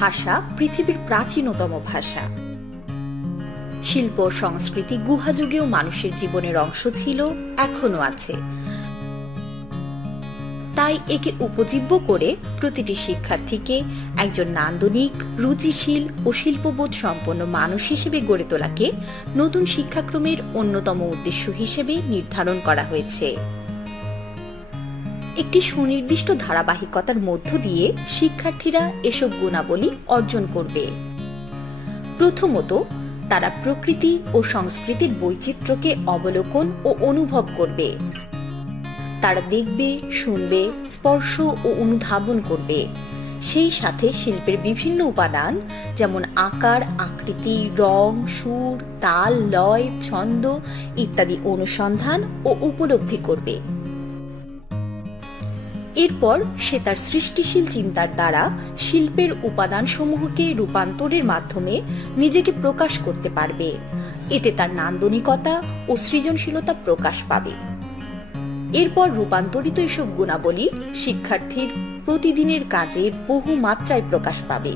ভাষা পৃথিবীর প্রাচীনতম ভাষা। শিল্প, সংস্কৃতি, গুহাযুগেও মানুষের জীবনের অংশ ছিল, এখনও আছে। তাই একে উপজীব্য করে প্রতিটি শিক্ষার্থীকে একজন নান্দনিক, রুচিশীল ও শিল্পবোধ সম্পন্ন মানুষ হিসেবে গড়ে তোলাকে নতুন শিক্ষাক্রমের অন্যতম উদ্দেশ্য হিসেবে নির্ধারণ করা হয়েছে। একটি সুনির্দিষ্ট ধারাবাহিকতার মধ্য দিয়ে শিক্ষার্থীরা এসব গুণাবলী অর্জন করবে। প্রথমত, তারা প্রকৃতি ও সংস্কৃতির বৈচিত্র্যকে অবলোকন ও অনুভব করবে। তারা দেখবে, শুনবে, স্পর্শ ও অনুধাবন করবে। সেই সাথে শিল্পের বিভিন্ন উপাদান, যেমন আকার, আকৃতি, রং, সুর, তাল, লয়, ছন্দ ইত্যাদি অনুসন্ধান ও উপলব্ধি করবে। এরপর সে তার সৃষ্টিশীল চিন্তার দ্বারা শিল্পের উপাদানসমূহকে রূপান্তরের মাধ্যমে নিজেকে প্রকাশ করতে পারবে। এতে তার নান্দনিকতা ও সৃজনশীলতা প্রকাশ পাবে। এরপর রূপান্তরিত এসব গুণাবলী শিক্ষার্থীর প্রতিদিনের কাজে বহু মাত্রায় প্রকাশ পাবে।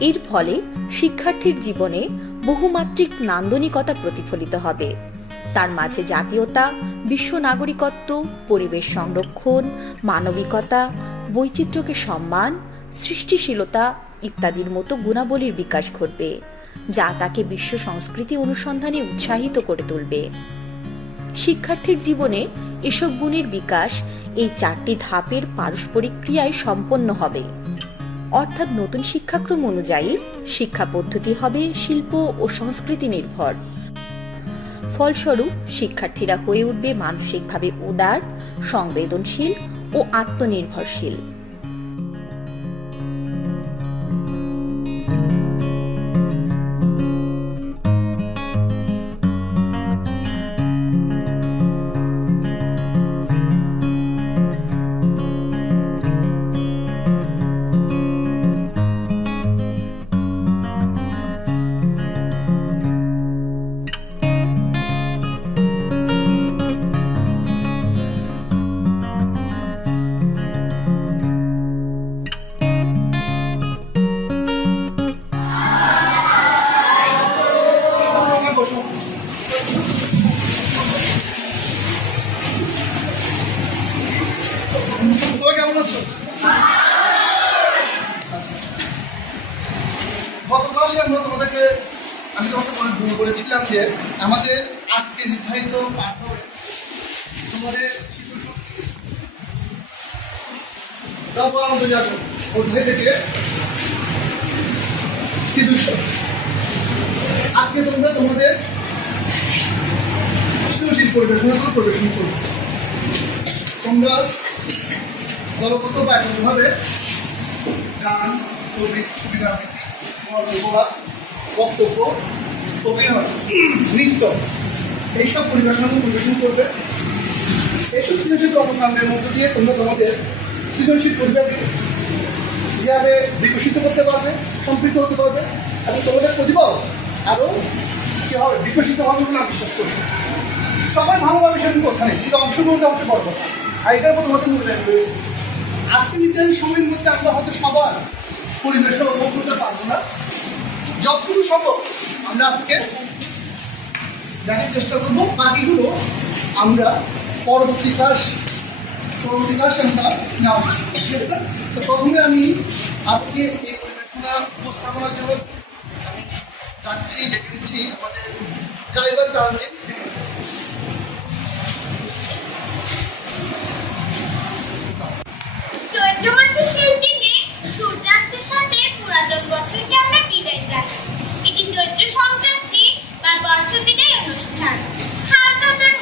এর ফলে শিক্ষার্থীর জীবনে বহুমাত্রিক নান্দনিকতা প্রতিফলিত হবে। তার মাঝে জাতীয়তা, বিশ্ব নাগরিকত্ব, পরিবেশ সংরক্ষণ, মানবিকতা, বৈচিত্র্যকে সম্মান, সৃষ্টিশীলতা ইত্যাদির মতো গুণাবলীর বিকাশ ঘটবে, যা তাকে বিশ্ব সংস্কৃতি অনুসন্ধানে উৎসাহিত করে তুলবে। শিক্ষার্থীর জীবনে এসব গুণের বিকাশ এই চারটি ধাপের পারস্পরিক ক্রিয়ায় সম্পন্ন হবে। অর্থাৎ নতুন শিক্ষাক্রম অনুযায়ী শিক্ষা পদ্ধতি হবে শিল্প ও সংস্কৃতি নির্ভর। ফলস্বরূপ শিক্ষার্থীরা হয়ে উঠবে মানসিকভাবে উদার সংবেদনশীল ও আত্মনির্ভরশীল। পরিবেশন দলগত বা এককভাবে গান কবিতা সুবিধা আবৃত্তি বক্তব্য, অভিনয়, নৃত্য, এইসব পরিবেশনাগুলো পরিবেশন করবে। এইসব সৃজনশীল কর্মকাণ্ডের মধ্য দিয়ে তোমরা তোমাদের সৃজনশীল প্রতিভাকে যেভাবে বিকশিত করতে পারবে, সম্পৃক্ত হতে পারবে, এবং তোমাদের প্রতিভাও আরও কী হবে, বিকশিত হবে বলে আমি বিশ্বাস করি। সবাই ভালোভাবে সেরকম নেই কিন্তু অংশগ্রহণটা হচ্ছে বড় কথা। আর এটার উপর তোমাদের মূল্যায়ন রয়েছে আজকে নির্ধারিত সময়ের মধ্যে আমরা হয়তো সবার পরিবেশটা উপভোগ করতে পারব না। যতটুকু সম্ভব আমরা আজকে দেখার চেষ্টা করব। বাকিগুলো আমরা পরবর্তী ক্লাস পরবর্তী ক্লাসে আমরা করব, ঠিক আছে? তো প্রথমে আমি আজকে এই পরিবেশনা উপস্থাপনার জন্য আমি যাচ্ছি, দেখে দিচ্ছি আমাদের ড্রাইভার তাহমিদ চৈত্র দিনে সূর্যাস্তের সাথে পুরাতন বছরকে আমরা বিদায় জানাই। এটি চৈত্র সংক্রান্তি বা বর্ষ বিদায়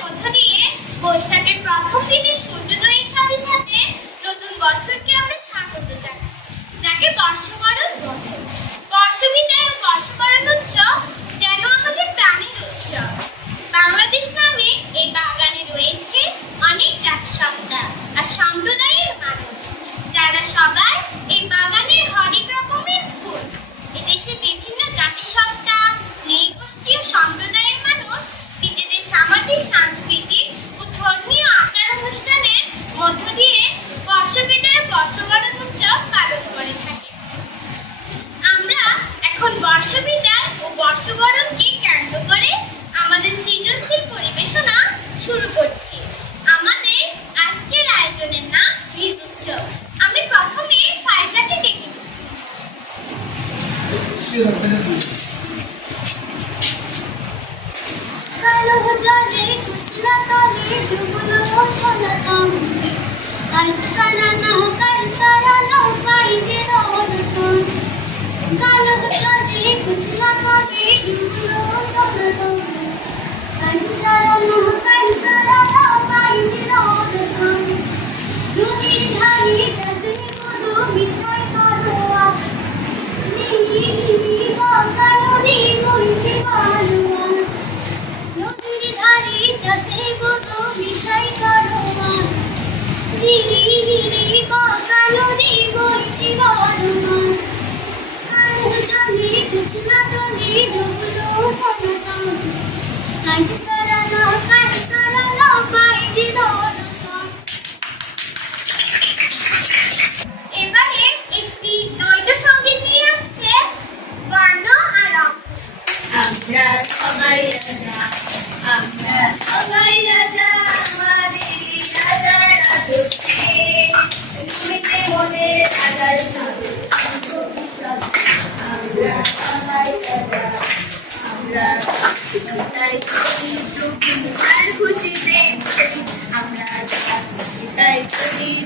মধ্য দিয়ে বৈশাখের প্রথম দিনে সূর্যোদয়ের সাথে সাথে নতুন বছরকে আমরা স্বাগত জানাই, যাকে বর্ষবরণ বলে। বর্ষ বিদায় উৎসব যেন আমাদের প্রাণের উৎসব। বাংলাদেশ নামে এই বাগানে রয়েছে অনেক জাতিসত্তা আর সম্প্রদায়ের মানুষ। যারা সবাই এই বাগানের অনেক রকমের ফুল। এদেশে বিভিন্ন জাতিসত্তা নৃগোষ্ঠী ও সম্প্রদায়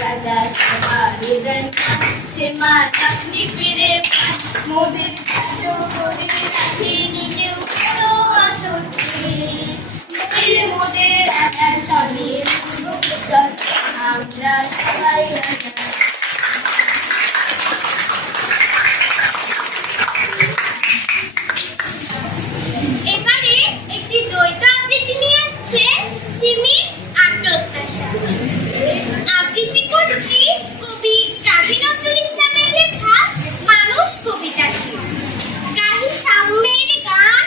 রাজা সবার হৃদয় মান আপনি ফিরে। মোদের মোদের মোদের রাজার সঙ্গে আমরা সবাই রাজা এবারে একটি দ্বৈত আবৃত্তি নিয়ে আসছে সিমির আত্মহত্যা আবৃত্তি করছি কবি কাজী নজরুল ইসলামের লেখা মানুষ কবিতাটি গাহি সাম্যের গান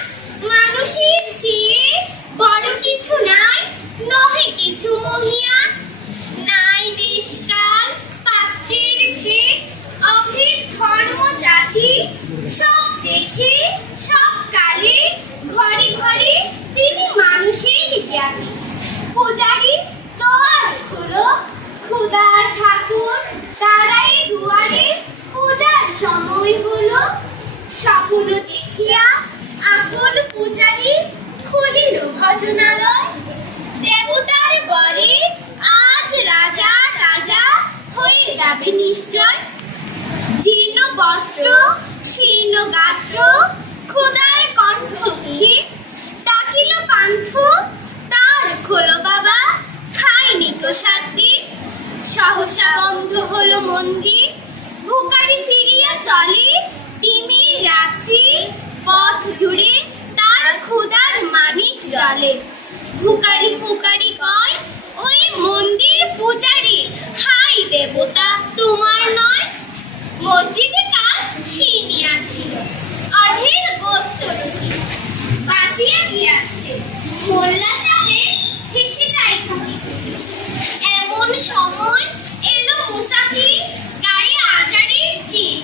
মানুষের চেয়ে বড় কিছু নাই নহে কিছু মহিয়ান নাই দেশকাল পাত্রের ভেদ অভেদ ধর্ম জাতি সব দেশে সব কালে ঘরে ঘরে তিনি মানুষের জ্ঞানী পূজারি তোয়ার হলো খুদা ঠাকুর তারাই দুয়ারে পূজার সময় হলো স্বপ্ন দেখিয়া আপন পূজারি খুলিল ভজনালয় বরে আজ রাজা রাজা হয়ে যাবে নিশ্চয়। জীর্ণ বস্ত্র, শীর্ণ গাত্র খোদার কণ্ঠ ঘি ডাকিল পান্থ, তার খোলো বাবা খাইনি তো সাত সহসা বন্ধ হলো মন্দির, ভুকারি ফিরিয়া চলে তিমির রাত্রি, পথ জুড়ে তার ক্ষুদার মানিক জলে। ভুকারি ফুকারি কয়, ওই মন্দির পূজারি। হাই দেবতা, তোমার নয়। মসজিদে কাল সিনিয়া ছিল অধীর গোস্ত রুটি বাঁচিয়া গিয়াছে মোল্লা সাহেব হেসে তাই কুটি এমন সময় এলো মুসাফির গায়ে আজারের চির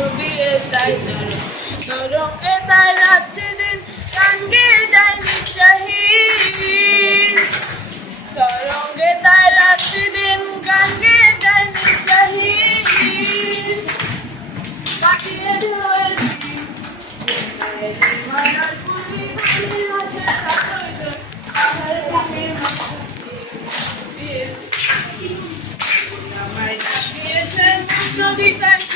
ছবির তাই রঙে তাই রাত্রি দিন কাঙ্গে যাই নিশ্চাহি তরঙ্গে তাই রাত্রি দিন কাঙ্গে যাই নিশ্চাহি কাটিয়ে ধরে মানার পুরি পুরি আছে তাই তো আমার ভূমি নদীটায়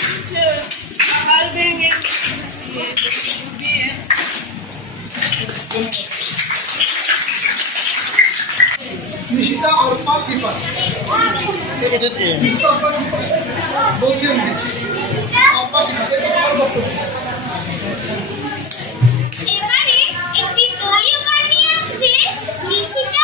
নিশিতা অর্পা কৃপা। বলছি এবারে একটি দলীয় গান নিয়ে আসছে নিশিতা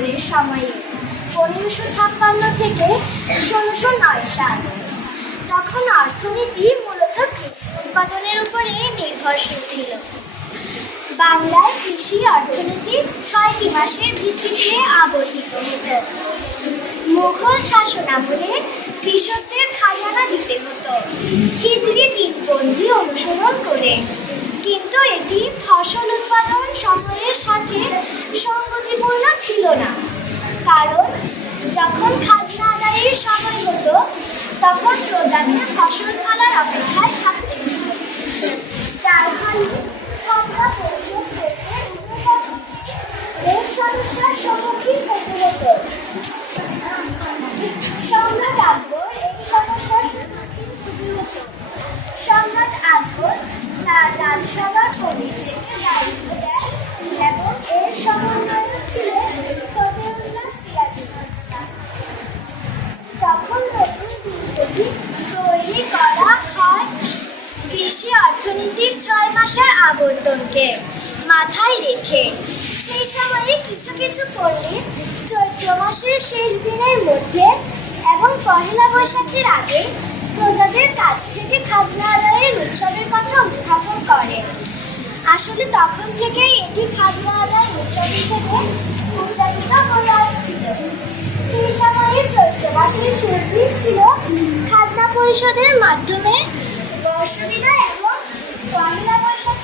আকবরের সময়ে পনেরোশো ছাপ্পান্ন থেকে ষোলোশো নয় সাল। তখন অর্থনীতি মূলত কৃষি উৎপাদনের উপরে নির্ভরশীল ছিল। বাংলায় কৃষি অর্থনীতি ছয়টি মাসের ভিত্তিতে আবর্তিত হতো। মুঘল শাসনামলে কৃষকদের খাজানা দিতে হতো। হিজড়ি দিনপঞ্জি অনুসরণ করে। কিন্তু এটি ফসল উৎপাদন সময়ের সাথে সঙ্গতিপূর্ণ ছিল না। কারণ যখন খাজনা আদায়ের সময় হতো, তখন প্রজাদের ফসল ফলার অপেক্ষায় থাকতে যার সম্মুখীন হতে সম্রাট আকবর তার রাজসভার দায়িত্ব দেন এবং এর সমন্বয়ক ছিলেন তখন নতুন দিনপতি তৈরি করা হয় কৃষি অর্থনীতির ছয় মাসের আবর্তনকে মাথায় রেখে সেই সময়ে কিছু কিছু পণ্যে চৈত্র মাসের শেষ দিনের মধ্যে এবং পহেলা বৈশাখের আগে প্রজাদের কাছ থেকে খাজনা আদায়ের উৎসবের কথা উত্থাপন করে। আসলে তখন থেকেই এটি খাজনা আদায়ের উৎসব হিসেবে উদযাপিত হয়ে আসছিল। সেই সময়ে চৈত্র মাসের শেষ ছিল খাজনা পরিষদের মাধ্যমে বর্ষবিদা এবং পহেলা বৈশাখ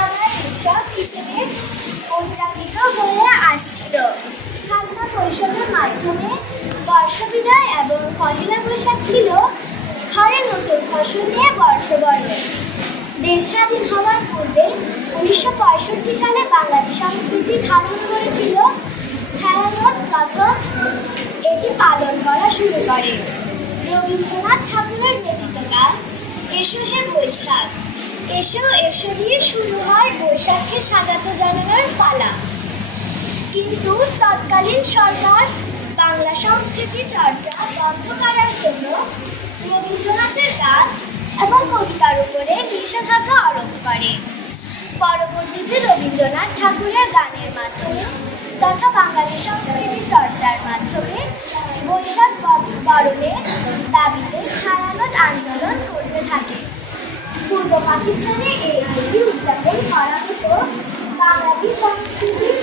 আদায় উদযাপিত হয়ে বর্ষবিদায় এবং পহেলা বৈশাখ ছিল খড়ের নতুন ফসল নিয়ে বর্ষবর্ণ। দেশ স্বাধীন হওয়ার পূর্বে উনিশশো পঁয়ষট্টি সালে বাঙালি সংস্কৃতি ধারণ করেছিল। ছায়ানোর প্রথম এটি পালন করা শুরু করে। রবীন্দ্রনাথ ঠাকুরের রচিত গান এসো হে বৈশাখ। এসো এসো দিয়ে শুরু হয় বৈশাখকে সাজাতে জানানোর পালা। কিন্তু তৎকালীন সরকার বাংলা সংস্কৃতি চর্চা বন্ধ করার জন্য রবীন্দ্রনাথের গান এবং কবিতার উপরে নিষেধাজ্ঞা আরোপ করে। পরবর্তীতে রবীন্দ্রনাথ ঠাকুরের গানের মাধ্যমে তথা বাঙালি সংস্কৃতি চর্চার মাধ্যমে বৈশাখ বরণের দাবিতে ছায়ানট আন্দোলন করতে থাকে। পূর্ব পাকিস্তানে এই উদযাপন করা হতো বাঙালি সংস্কৃতির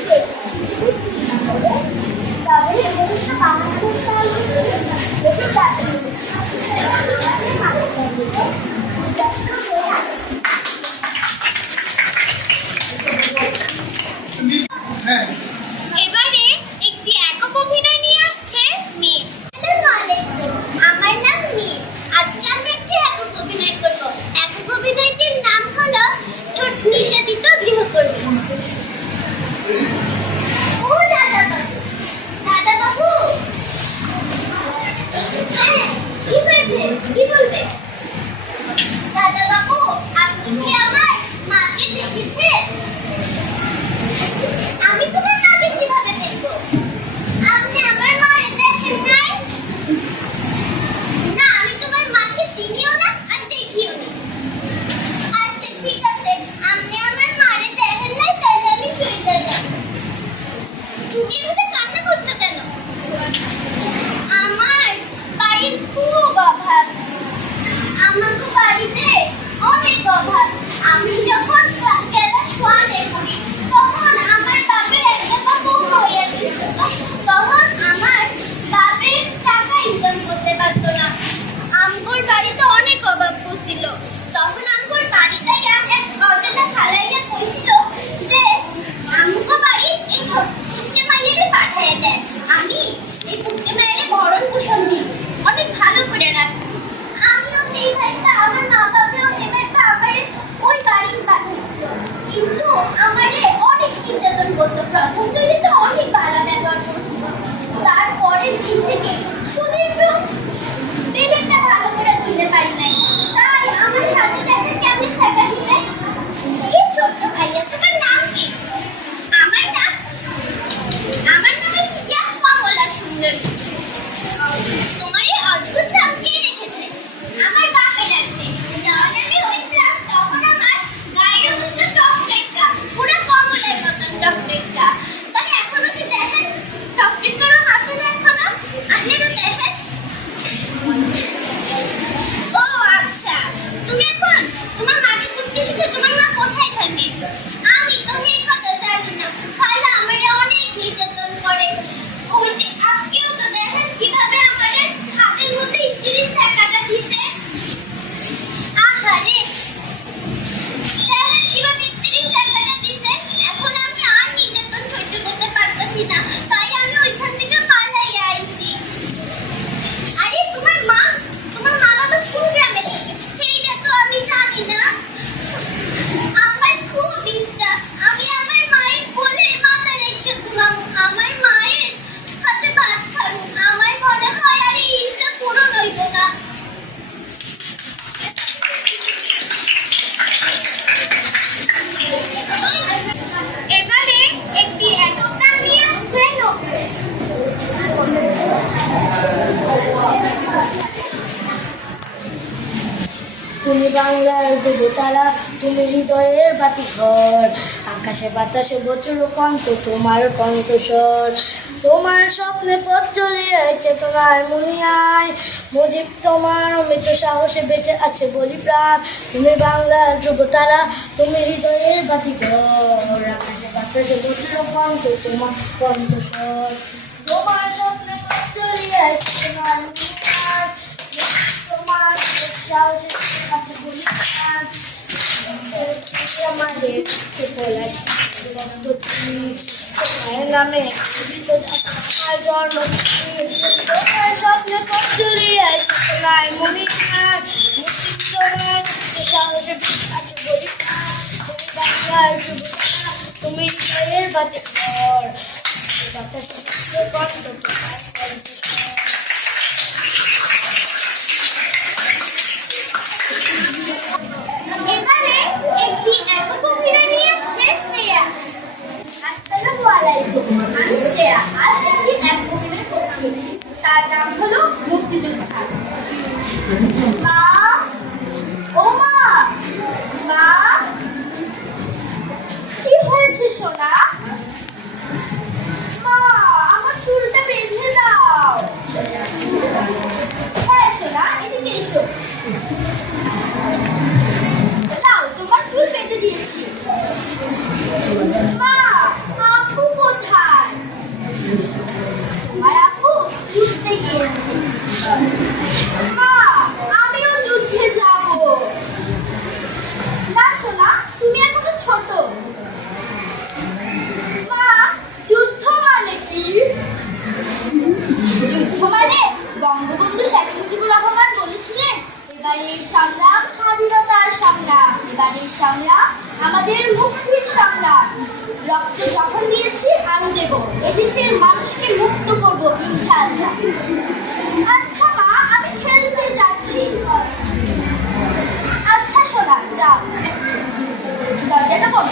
love you. ছায়া তুমি হৃদয়ের বাতি ঘর আকাশে বাতাসে বচর কন্ত তোমার কণ্ঠস্বর। তোমার স্বপ্নে পথ চলে আয়, চেতনায় মুনিয়ায় মজিব তোমার অমৃত সাহসে বেঁচে আছে বলি প্রাণ। তুমি বাংলার ধ্রুবতারা, তুমি হৃদয়ের বাতি ঘর আকাশে বাতাসে বচর কন্ত তোমার কণ্ঠস্বর। তোমার স্বপ্নে পথ চলে আয়, চেতনায় মুনিয়ায় তোমার সাহসে বেঁচে আছে বলি আমাদের পলাশ নামে স্বপ্ন কঞ্জুরিয়ায় মনি তুমি বাতি ঘর বাতাস শ্যামলা আমাদের মুক্তির সম্রাট রক্ত যখন দিয়েছি আমি দেব। এদেশের মানুষকে মুক্ত করব, ইনশাআল্লাহ। আচ্ছা মা, আমি খেলতে যাচ্ছি। আচ্ছা শোনা যাও। দরজাটা বন্ধ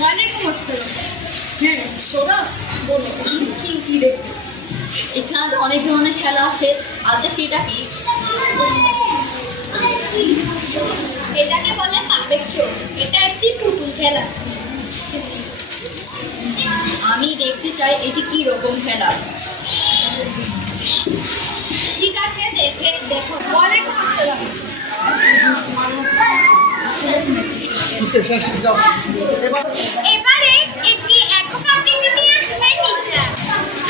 ওয়ালাইকুম আসসালাম। হ্যাঁ সোরাস বলো কি কি দেখবে এখানে অনেক ধরনের খেলা আছে। আচ্ছা সেটা কি? এটাকে বলে সাপেক এটা একটি পুতুল খেলা। আমি দেখতে চাই এটি কি রকম খেলা। ঠিক আছে দেখে দেখো। ওয়ালাইকুম আসসালাম। এবারে একটি একক আবৃত্তি নিয়ে আসছে মিত্রা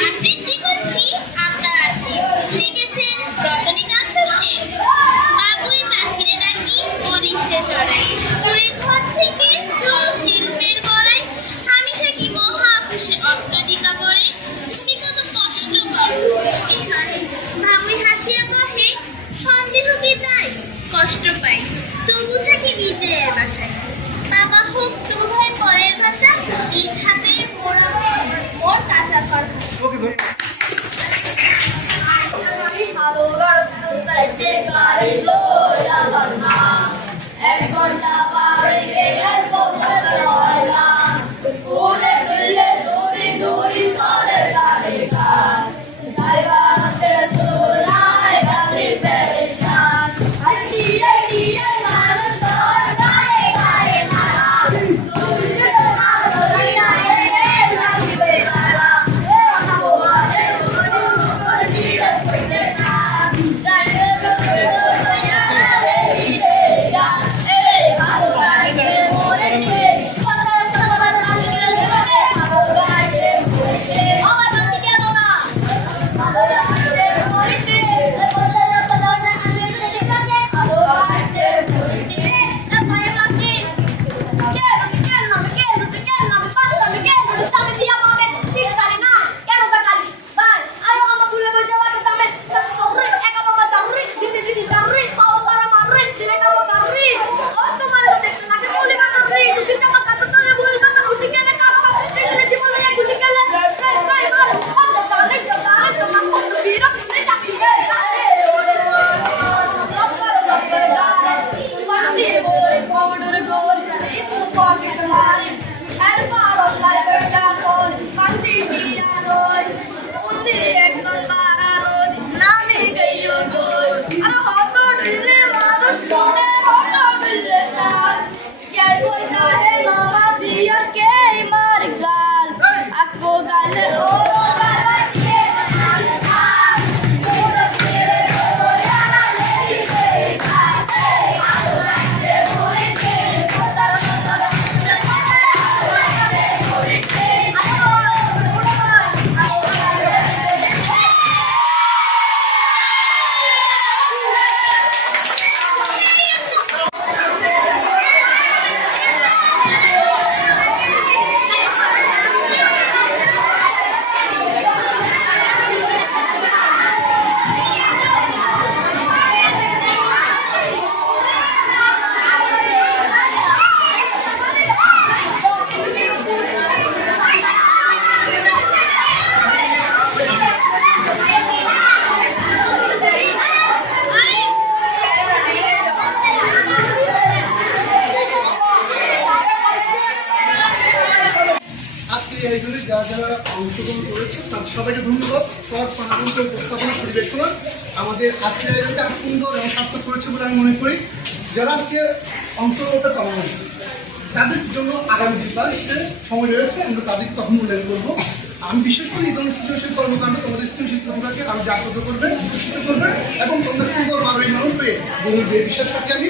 আবৃত্তি করছি আপনার আত্মীয় লিখেছেন রজনীকান্ত সেন। বাবুই পাখিরে ডাকি মরিচে চড়াই ঘর সময় আমি তাদের তখন উল্লেখ করব। আমি বিশেষ করে এই ধরনের সৃজনশীল কর্মকাণ্ড তোমাদের সৃজনশীল প্রতিভাকে আমি জাগ্রত করবেন বিকশিত করবেন, এবং তোমরা সুন্দরভাবে মানুষ পেয়ে বহু বিশ্বাস সাথে আমি